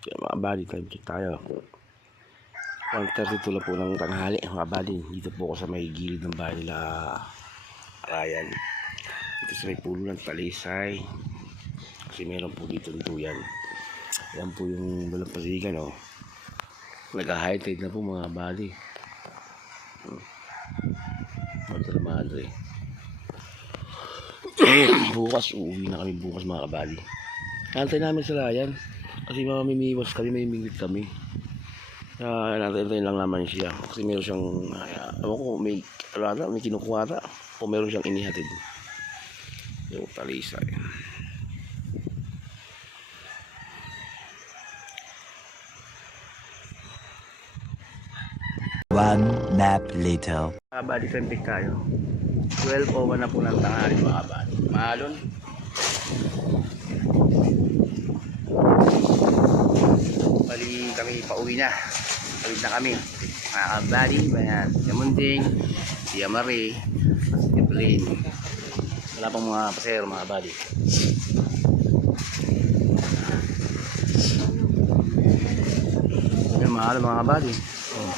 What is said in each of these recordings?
Kaya mga buddy, time check tayo. 1:32 lang po ng tanghali mga buddy. Dito po ako sa may gilid ng bahay nila Ryan. Dito sa may pulo ng Talisay. Kasi meron po dito duyan. Yan po yung Dalampasigan, oh. Nag-high tide na po mga buddy. Madre madre. Bukas, uuwi na kami bukas mga kabali. Nantay namin sa Ryan. Kasi mamimiwas kami, may mingit kami. Nantay lang naman siya. Kasi meron siyang, ewan ko, may kinukuha ata. O meron siyang inihatid. Yung Talisay. One nap later. Mga kabali, time tayo. 12:01 na po ng tanghali mga kabali. Maalon. Bali kami pauwi na. Pauwi na kami. Mga kabali, bayan. Si Munding, si Amari, si Blaine. Wala pang mga pasero mga kabali. Yan mga kabali. Oh.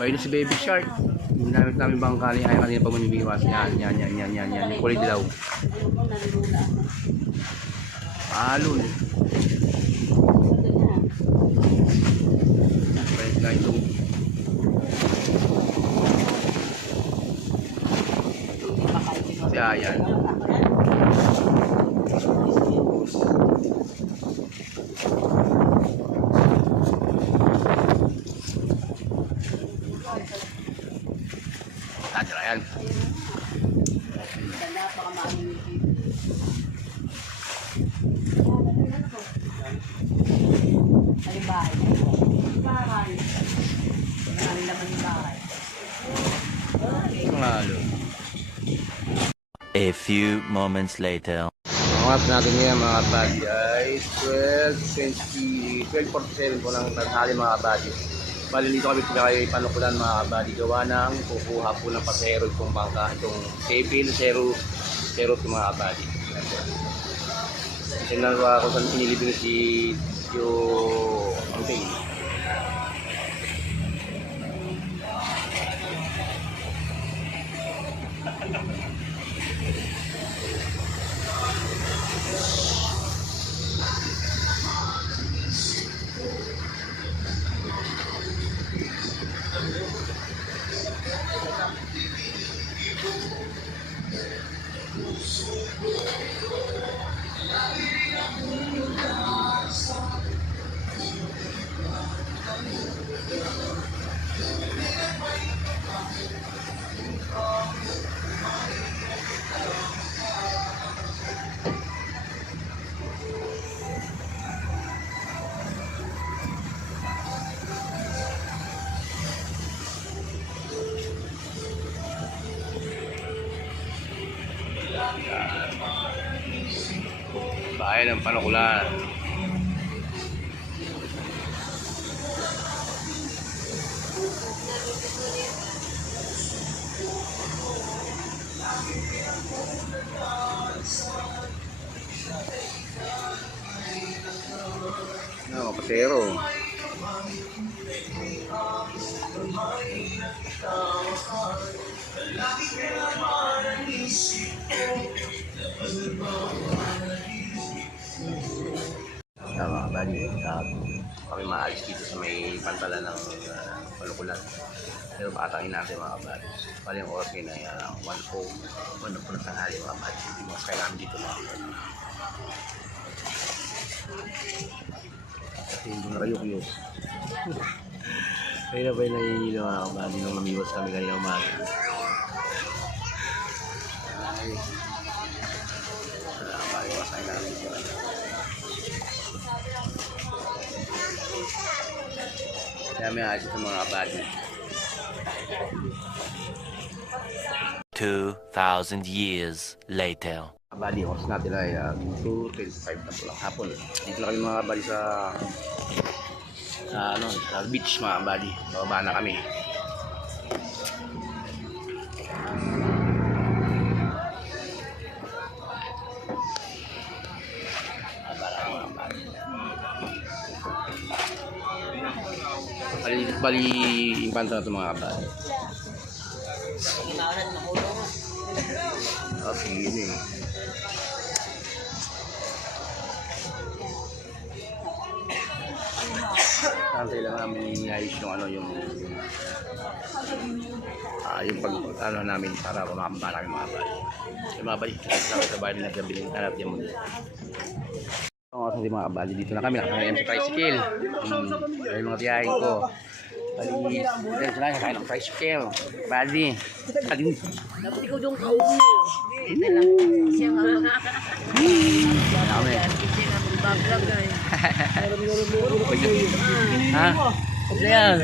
Bayo na si Baby Shark. Ginamit namin bangkali ay kanina pag manibiwas. Yan. Yung kulay dilaw. Alon. Balik na ito. Yan. Tadra yan. A few moments later. Ang oras natin ngayon mga buddy ay 12:47 po ng tanghali mga buddy. Bali dito kami kay Panukulan mga buddy. Gawa ng kukuha po ng pasahero itong bangka. Itong Kepil, Zero mga buddy. Tingnan ko kung saan pinilibin si Amping. Bahay ng Panukulan. No, pasero. Tama, bali. Kami maalis dito sa may pantalan ng Panukulan. Pero patangin natin mga kabali. Bali yung oras ngayon ay 1 po ng tanghali mga kabali. Hindi mo kaya namin dito mga kabali. Kasi hindi na kayo kuyos. Kaya na ba yung nahihilo mga kabali nung namiwas kami kanina umaga. Ay. Kabali, masaya namin dito. Kaya may ayos ito mga kabali. 2,000 years later. Kabali, oras natin ay 2:25 na po lang hapon. Dito na kami mga kabali sa beach mga kabali. Bababa na kami. Bababa na mga kabali. Bali, impanto na ito mga kabali. Oh, sige. Antay lang namin iayos yung ano yung pag ano namin para makampa namin mga bali. Yung mga bali, sa bahay na nagkabiling hanap yan muna. Ang oras natin mga kabali, dito na kami, nakakain ng tricycle. Ayun mga tiyahin ko. Bali, dito na kakain ng tricycle. Bali. Dapat ikaw doon kauwi. Dito lang. Siya nga. Kami. Siya nga mag-vlog ay. Ha? Ano yan?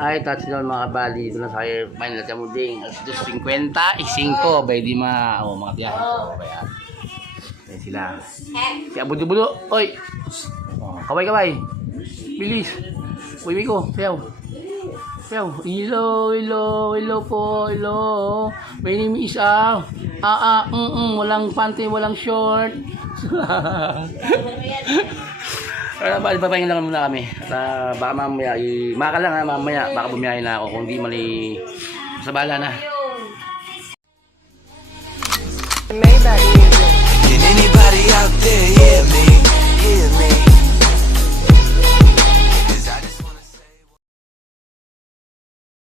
Ay, touchdown mga kabali. Dito na sa kayo. Final na mo ding. 2.50. 5. Bay di mga tiyahin ko. Kaya. Ayan sila. Si Abudo-budo. Oy. Kaway. Bilis. Uy, Miko. Sayaw. Hello po. Hello. My name is walang panty, walang short. Papahinga lang muna kami. Baka mamaya, maka lang ha, mamaya, baka bumiyahin na ako. Kung di mali, sa bala na.